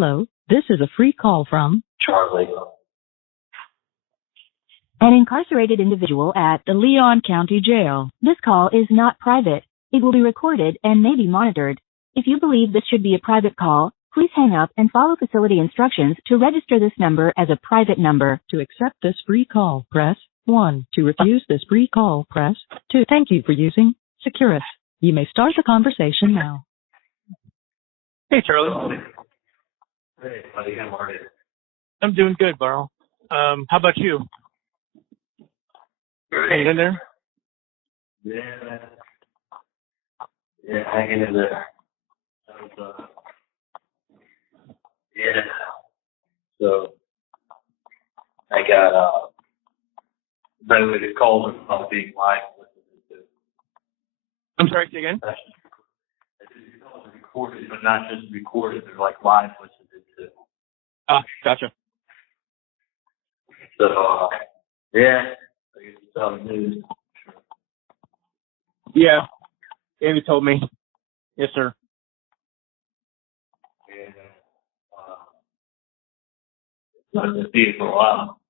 Hello, this is a free call from Charlie. an incarcerated individual at the Leon County Jail. This call is not private. It will be recorded and may be monitored. If you believe this should be a private call, please hang up and follow facility instructions to register this number as a private number. To accept this free call, press 1. To refuse this free call, press 2. Thank you for using Securus. You may start the conversation now. Hey, Charlie. Hey, buddy, how are you? I'm doing good, Barl. How about you? Hanging in there? Yeah, hanging in there. Yeah. So, I got, by the way, the calls are not being live. I'm sorry, say again? The calls are recorded, but not just recorded, they're like live listened to. Ah, gotcha. So, yeah, I guess it's on the news. Yeah, Amy told me. Yes, sir. And, not to see it for a while.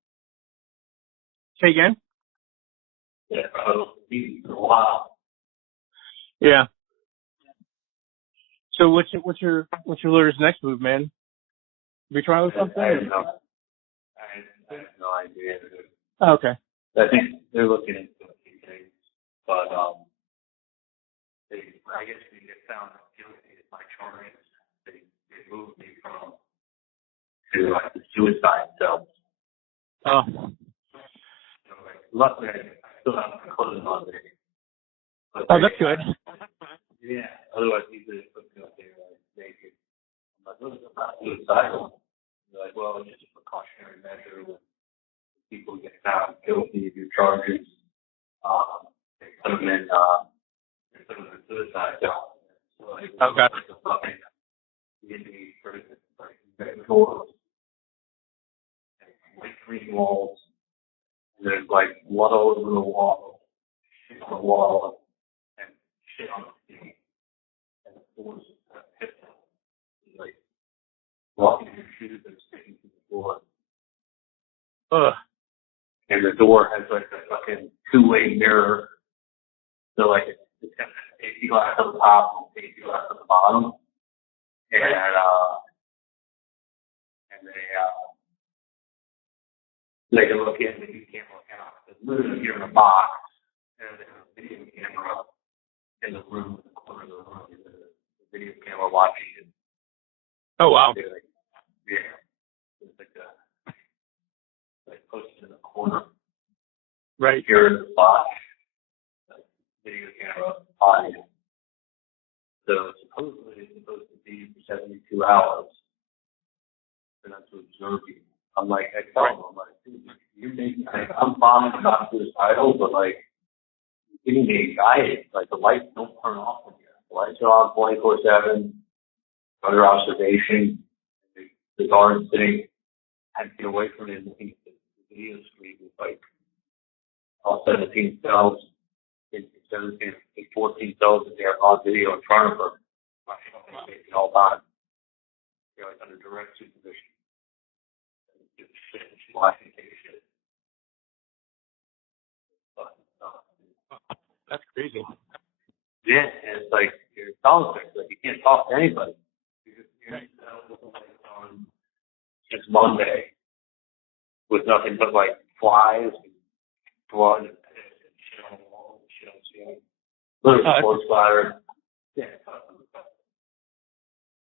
Say again? Yeah, I don't see it for a while. Yeah. So what's your lawyer's next move, man? Retrial or something? I have no idea. Oh, okay. I think they're looking into a few things, but I guess they get found guilty of my charges. They moved me to the suicide cell. Oh. So, luckily, I still have my clothes on there. Oh, that's good. Yeah. Otherwise, he could have put me up there naked. I'm like, look, I'm not suicidal. They're like, well, it's just a precautionary measure when people get found guilty of your charges. They put them in suicide cell. So it's Okay. like a fucking Indian prison, like doors, and white green walls. And there's like blood all over the wall, shit on the wall, and shit on the ceiling. And the doors are pissed off. Like walking in your shoes and sticking to the floor. Ugh. And the door has like a fucking two-way mirror. So like it's got a safety glass on the top and a safety glass on the bottom. And they can look in and you can't look out. Because literally you're in a box and they have a video camera in the room, in the corner of the room. The video camera watching it. Oh, wow. Yeah. It's like posted in the corner. Right. Here in the box. Video camera on it. So supposedly it's supposed to be for 72 hours for them to observe you. I'm like, I tell them, I'm like, dude, you're making, I'm fine, I'm not suicidal, but like, you're giving me anxiety. Like the lights don't turn off from here. The lights are on 24/7. Under observation. The guard sitting 10 feet away from me and looking at the video screen with like all 17 cells. In 14 cells that they are on video in front of her. Watching all time. They're like under direct supervision. She's watching take shit. That's crazy. Yeah, and it's like you're solitary. Like you can't talk to anybody. You're on just Monday with nothing but like flies and blood and piss and shit on the wall and shit on the ceiling. Little sports splatter. Yeah.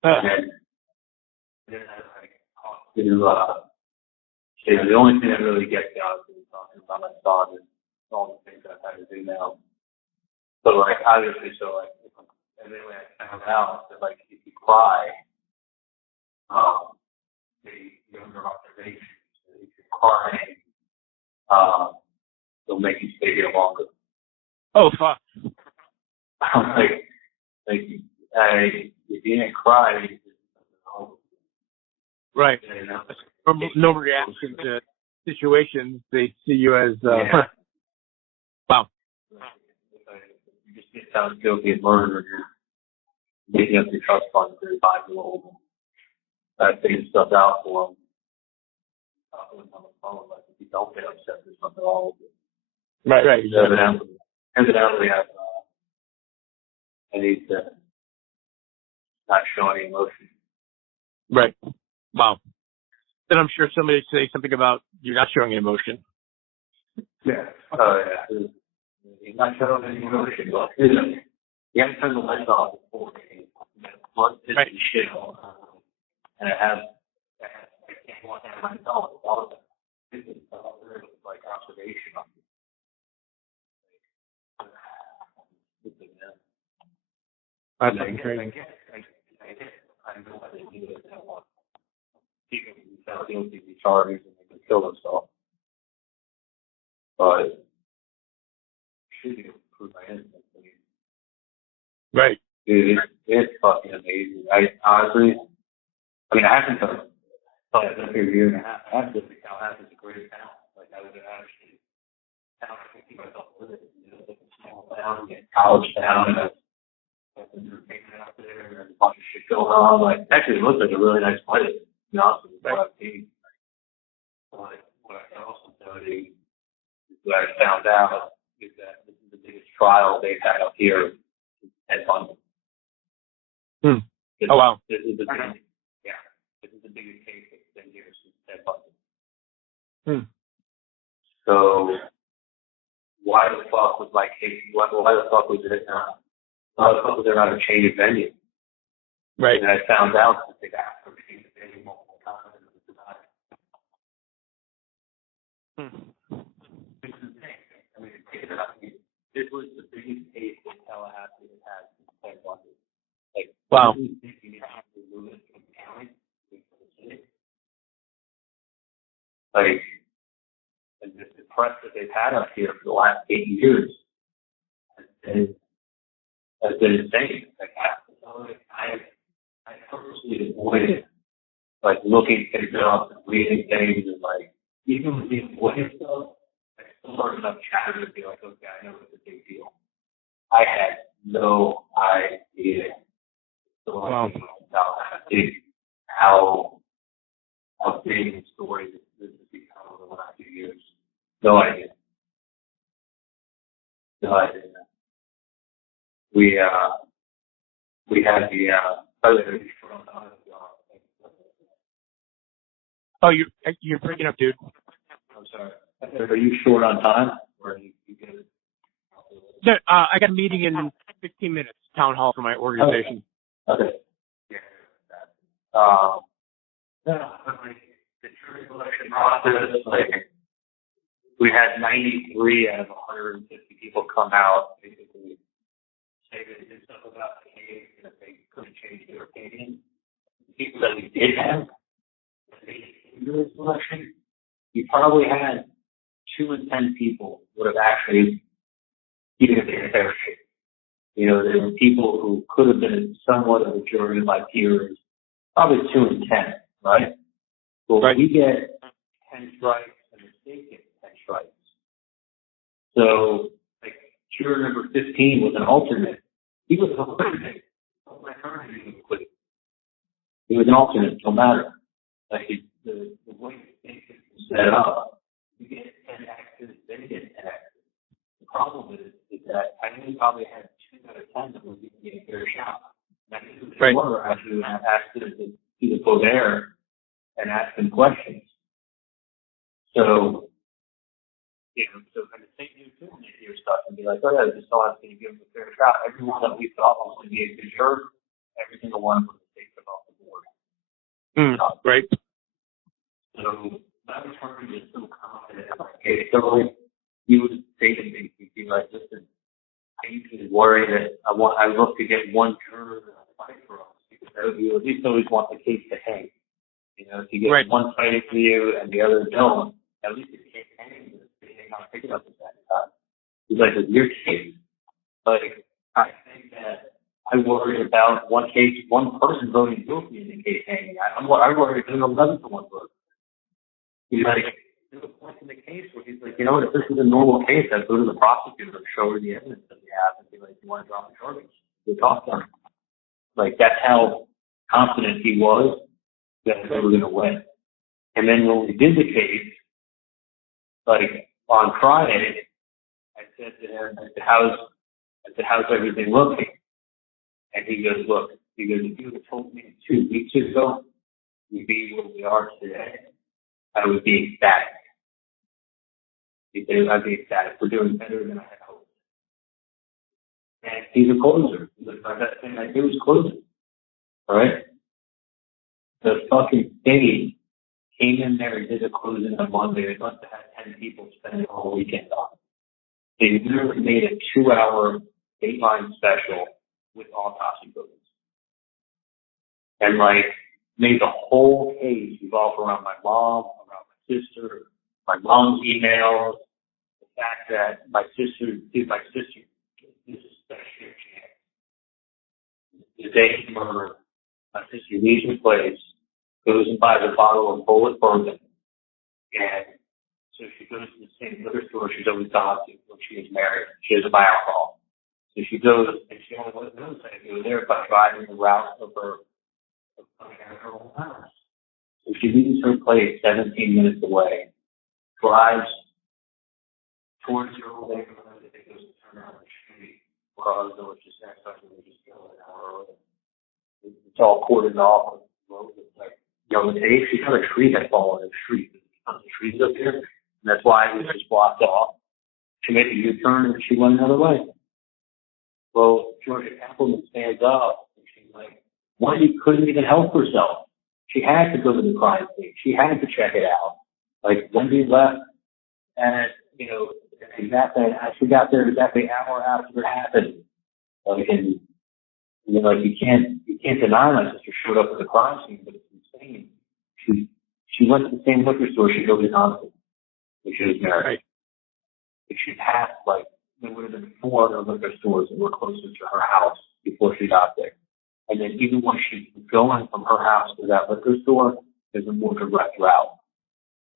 And then I talked to, the only thing that really gets out is talking about my son and all the things I've had to do now. But like, obviously, so like, and then when I found out that like, if you cry, the under observation, if you're crying, they'll make you stay here longer. Oh, fuck. I'm like, if you didn't cry, right. You know? No reaction to situations. They see you as, wow. You just get found guilty of murder. You're making up your trust fund for a 5-year-old. I figured stuff out for him. On the phone, like if you don't get upset, there's something wrong with it. Right. Evidently, I need to not show any emotion. Right. Wow. Then I'm sure somebody say something about you not showing emotion. Yeah. Oh, yeah. He's not showing any emotion. But you have to turn the lights off before blood is right. shit all the time. And I can't walk out of my dog. All of it. This is like observation of it. That's crazy. I know why they do it. They don't want people to be found guilty, be charged, and they can kill themselves. But shooting prove my innocence. Right. Dude, it's fucking amazing. I honestly, I haven't done it for a year and a half. I have to think Tallahassee is a great town. Like, I would have actually, I can't keep myself with it. It's like a small town, college town, and entertainment out there, and there's a bunch of shit going on. Like, actually, it looks like a really nice place, to be honest with you. But what I can also tell you is what I found out is that this is the biggest trial they've had up here at Bundy. Oh, wow. This is the biggest, this is the biggest case that's been here since Ted Bundy. So, why the fuck was my case, why the fuck was it not? Why the fuck was there not a change of venue? Right. And I found out that they've asked for a change of venue multiple times and it was denied. This is the thing. This was the biggest case that Tallahassee has had since Ted Bundy. Like, wow. Like, and the press that they've had up here for the last 8 years has been insane. Like, I purposely avoided, like, looking things up and reading things, and, like, even with the avoiding stuff, I still heard enough chatter to be like, okay, I know it's a big deal. I had no idea. So, wow. How big the story this has become over the last few years. No idea. No idea. We had the oh, you're breaking up, dude. I'm sorry. Are you short on time? Or are you good? No, I got a meeting in 15 minutes, town hall for my organization. Okay. Yeah. The jury selection process, like, we had 93 out of 150 people come out, basically say that they did stuff about the case and that they couldn't change their opinion. The people that we did have, jury selection, you probably had 2 in 10 people would have actually given it their shit. You know, there were people who could have been somewhat of a jury by peers, probably 2 in 10, right? Well, right. We get 10 strikes and the state gets 10 strikes. So, like, juror number 15 was an alternate. He was an alternate. He was an alternate, no matter. Like, the way the state is set up, you get 10 actors, they get 10 actors. The problem is that I think we probably had 2 out of 10 that were getting a fair shot. And I think right. were actually asked to go there and ask them questions. So, so the state knew too when they hear stuff and be like, oh yeah, this fellow going to give him a fair shot. Everyone that we thought was going to be a good juror, every single one was the state off the board. Right. So that was hard to get so confident. Okay, so he would say to me, he'd be like, listen, I used to worry that I look to get one juror to fight for us because you at least always want the case to hang. You know, if you get right. one fighting for you and the other don't, at least it can't hang. They not pick it up at that time. He's like, with your case, like, I think that I worry about one person voting guilty in the case hanging. I worry about an 11-1 vote. He's like, there's a point in the case where he's like, you know what, if this is a normal case, I'd go to the prosecutor and show her the evidence that we have and be like, you want to drop the charges? We'll talk to him. Like, that's how confident he was that they were going to win. And then when we did the case, like on Friday, I said to him, how's everything looking? And he goes, look, if you had told me 2 weeks ago we'd be where we are today, I would be ecstatic. He said, I'd be ecstatic. We're doing better than I had hoped. And he's a closer. The best thing I do is closing. All right? The fucking state came in there and did a closing on Monday. They must have had 10 people spending all weekend on it. They literally made a 2-hour Dateline special with autopsy photos. And like, made the whole case revolve around my mom, around my sister, my mom's emails, the fact that my sister, this is special chance. The day of murder, my sister leaves the place, goes and buys a bottle of bullet bourbon, and so she goes to the same liquor store she's always gone to when she was married. She doesn't buy alcohol. So she goes, and she only knows how to go there by driving the route of her own house. So she leaves her place 17 minutes away, drives towards her old neighborhood, and goes to turn around the street. Well, I was just outside the religious go an hour early. It's all cordoned off. It's like, today she had a tree that fallen in the street. There's tons of trees up here, and that's why it was just blocked off. She made a U-turn and she went another way. Well, Georgia Appleman stands up and she's like, Wendi couldn't even help herself. She had to go to the crime scene. She had to check it out. Like, Wendi left at, she got there exactly an hour after it happened. Like, and, you can't deny my sister showed up at the crime scene, but it's insane. She went to the same liquor store she goes to when she was married. Right. If she passed, there would have been 4 other liquor stores that were closer to her house before she got there. And then even when she's going from her house to that liquor store, there's a more direct route.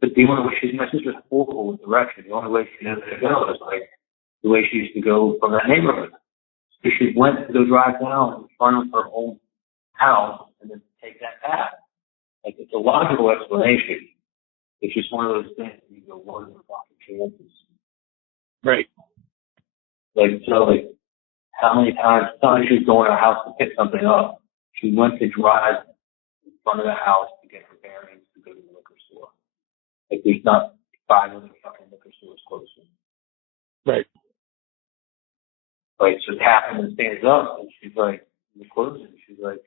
But the only way my sister's horrible with direction. The only way she knows to go is the way she used to go from that neighborhood. So she went to go drive down in front of her own house and then take that path. It's a logical explanation. It's just one of those things you go, what are the fucking chances? Right. How many times, she was going to her house to pick something up. She went to drive in front of the house to get her bearings to go to the liquor store. There's not 5 other fucking liquor stores closer. Right. So it happened and stands up and she's like, in the closing, she's like,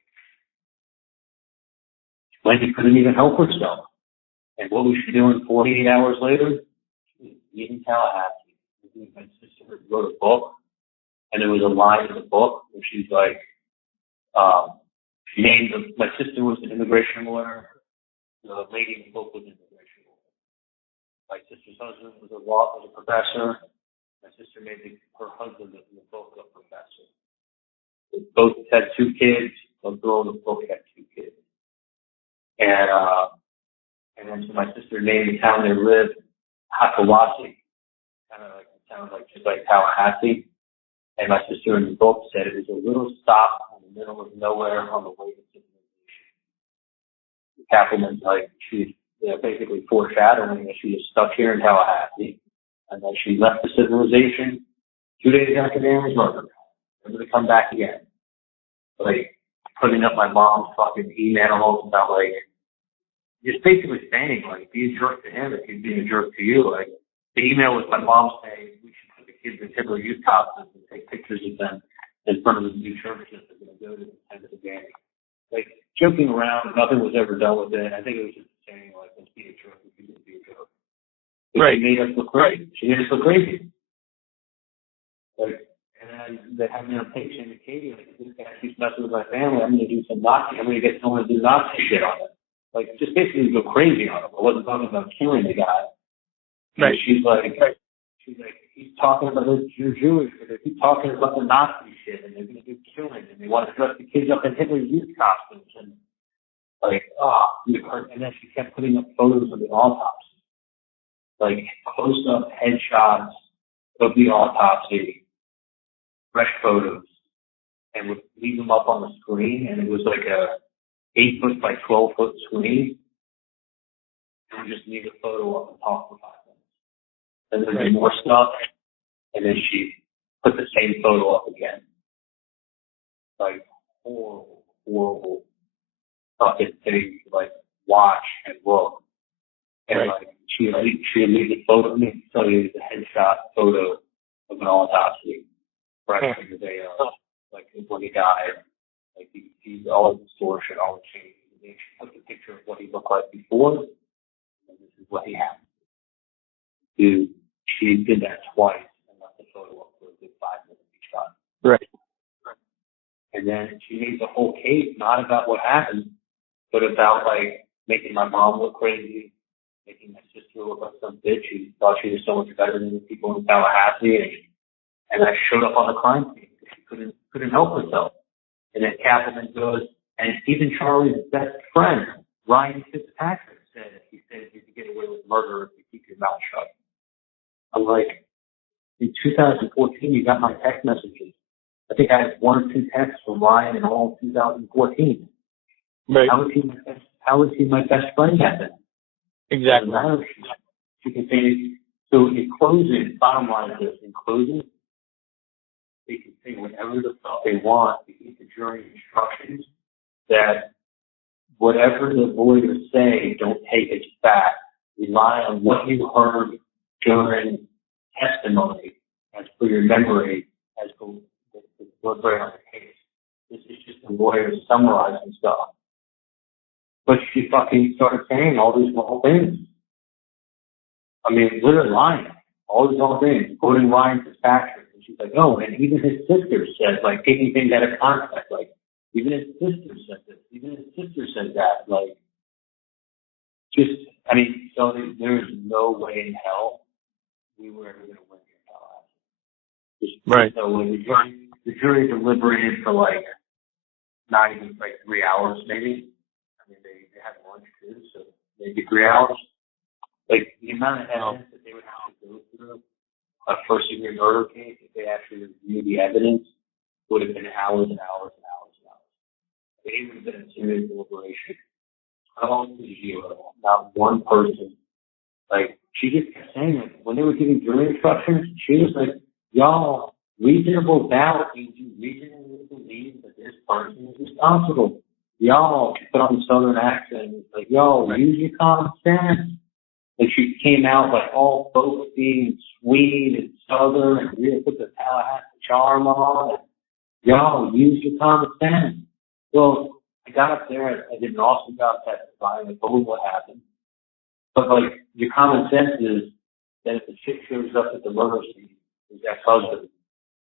Wendi couldn't even help herself. And what was she doing 48 hours later? She was eating Tallahassee. My sister wrote a book, and there was a line in the book where she's like, she named my sister was an immigration lawyer. The lady in the book was an immigration lawyer. My sister's husband was a professor. My sister made her husband in the book a professor. They both had 2 kids. The girl in the book had 2 kids. And then so my sister named the town they lived Hakawasi. Kind of sounds just like Tallahassee. And my sister in the book said it was a little stop in the middle of nowhere on the way to civilization. The Appleman's she's basically foreshadowing that she was stuck here in Tallahassee, and then she left the civilization 2 days after Danny's murder, never to come back again. Putting up my mom's fucking emails about just basically saying be a jerk to him if he's being a jerk to you. The email was my mom saying we should put the kids in Hitler youth costumes and take pictures of them in front of the new churches that are going to go to the end of the game. Joking around, nothing was ever done with it. I think it was just saying let's be a jerk if you didn't be a jerk. Right. She made us look crazy. She made us look crazy. And they had me on tape saying to Katie, if this guy keeps messing with my family, I'm going to do some Nazi. I'm going to get someone to do Nazi shit on it. Just basically go crazy on him. I wasn't talking about killing the guy. Right. She's like, he's talking about this, you're Jewish, but they keep talking about the Nazi shit, and they're going to do killing, and they want to dress the kids up in Hitler youth costumes, and and then she kept putting up photos of the autopsy, close-up headshots of the autopsy, fresh photos, and would leave them up on the screen, and it was 8-foot by 12-foot screen, and we just need a photo up and talk for 5 minutes. And then there's more stuff, and then she put the same photo up again. Like, horrible fucking thing to, like, watch and look. And, like, she would leave the photo, tell you the headshot photo of an autopsy. Right after they, like, when he died, like, you could see all the distortion, all the changes. And then she took a picture of what he looked like before, and this is what he had. Dude, she did that twice and left the photo up for a good 5 minutes each time. Right. And then she made the whole case not about what happened, but about, like, making my mom look crazy, making my sister look like some bitch who thought she was so much better than the people in Tallahassee. And I showed up on the crime scene because she couldn't help herself. And then Kappelman goes, and even Charlie's best friend, Ryan Fitzpatrick, said you could get away with murder if you keep your mouth shut. I'm like, in 2014, you got my text messages. I think I had 1 or 2 texts from Ryan in all of 2014. Right. How was he my best friend back then? Exactly. She can say, so in closing, bottom line is this, in closing, they can say whatever the fuck they want to get the jury instructions that whatever the lawyers say, don't take it as fact. Rely on what you heard during testimony as per your memory as to what's right on the case. This is just the lawyers summarizing stuff. But she fucking started saying all these wrong things. I mean, literally lying. All these wrong things, quoting Ryan Fitzpatrick. And she's like, no, and even his sister said, like, taking things out of context. Like, even his sister said this. Even his sister said that. Like, just, I mean, so there is no way in hell we were ever going to win here in Tallahassee. Right. So when the jury deliberated for, like, not even, like, 3 hours, maybe. I mean, they had lunch, too, so maybe 3 hours. Like, the amount of evidence that they would have to go through a first-degree murder case, if they actually reviewed the evidence, would have been hours and hours and hours and hours. It would have been a serious deliberation. I don't think zero, not one person. Like, she just kept saying it. When they were giving jury instructions, she was like, y'all, reasonable doubt means you reasonably believe that this person is responsible. Y'all, she put on the southern accent, like, y'all, use your common sense. And she came out like all folks being sweet and southern and really put the Tallahassee charm on. Y'all, use your common sense. Well, I got up there, I did an awesome job testifying, I told them what happened. But like, your common sense is that if the chick shows up at the murder scene, his ex-husband,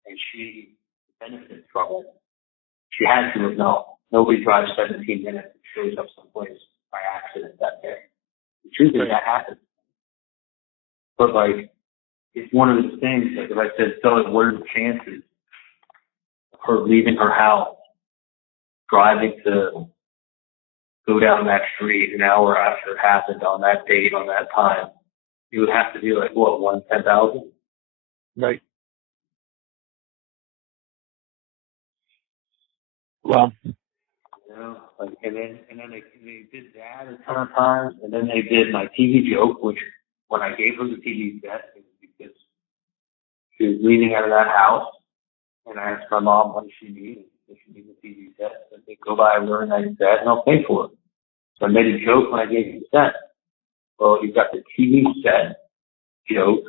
and she benefits from it, she had to have known. Nobody drives 17 minutes and shows up someplace by accident that day. The truth is that happens. But like, it's one of those things, like if I said, so what are the chances of her leaving her house, driving to go down that street an hour after it happened on that date, on that time, it would have to be like, what, 1 in 10,000? Right. Well. You know, like, and then they did that a ton of times, and then they did my TV joke, which when I gave her the TV set, it was because she was leaving out of that house, and I asked my mom what she needed. If she needed the TV set, I said, go buy her a nice set, and I'll pay for it. So I made a joke when I gave you the set. Well, you got the TV set joke.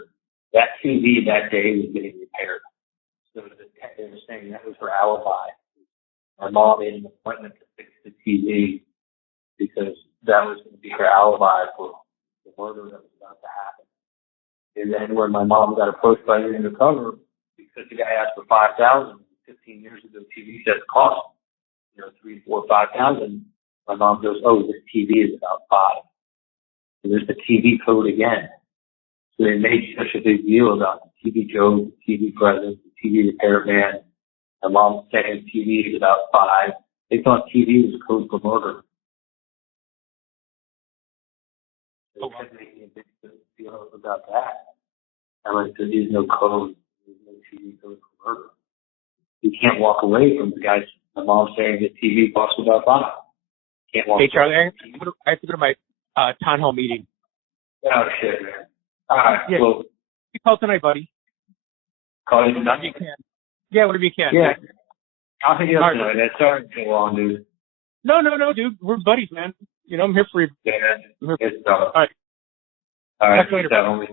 That TV that day was getting repaired. So they were saying that was her alibi. My mom made an appointment to fix the TV because that was going to be her alibi for the murder that was about to happen. And then when my mom got approached by the undercover, because the guy asked for $5,000, 15 years ago, TV sets cost, $3,000, $4,000, $5,000. My mom goes, oh, this TV is about $5,000. So there's the TV code again. So they made such a big deal about the TV joke, the TV present, the TV repairman. My mom saying TV is about $5,000. They thought TV was a code for murder. They kept making a big deal about that. I'm like, there is no code. There's no TV code for murder. You can't walk away from the guys. My mom saying that TV costs about $5,000. Can't walk. Hey, Charlie, I have to go to my town hall meeting. Oh, shit, man. All right, Yeah. well, You call tonight, buddy. call you Whenever tonight. you can. Yeah, whatever you can. Yeah. I'll hit you up All tonight, man. Sorry to go on, dude. No, dude. We're buddies, man. You know, I'm here for you. Yeah, I'm here for you. it's tough. All right. All right, Talk later. peace out, homie.